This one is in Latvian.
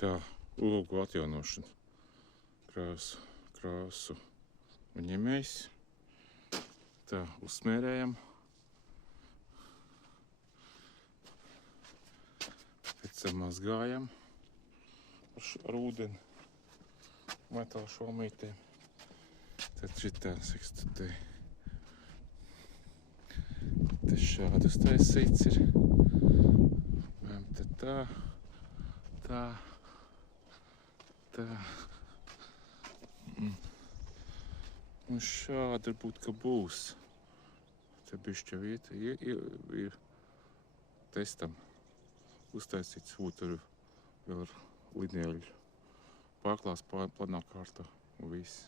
Tā, logu atjaunošana. Krāsu un ņemējs. Tā, uzsmērējam. Pēc tam mazgājam ar ūdeni metāla šomītēm. Tad šitā sekstutē. Te šādas taisīts ir. Tad tā. Un šādi varbūt, ka būs. Te bišķi vieta ir testam uztaisīts. Tur vēl ar linieļu pārklās planā kārtā un viss.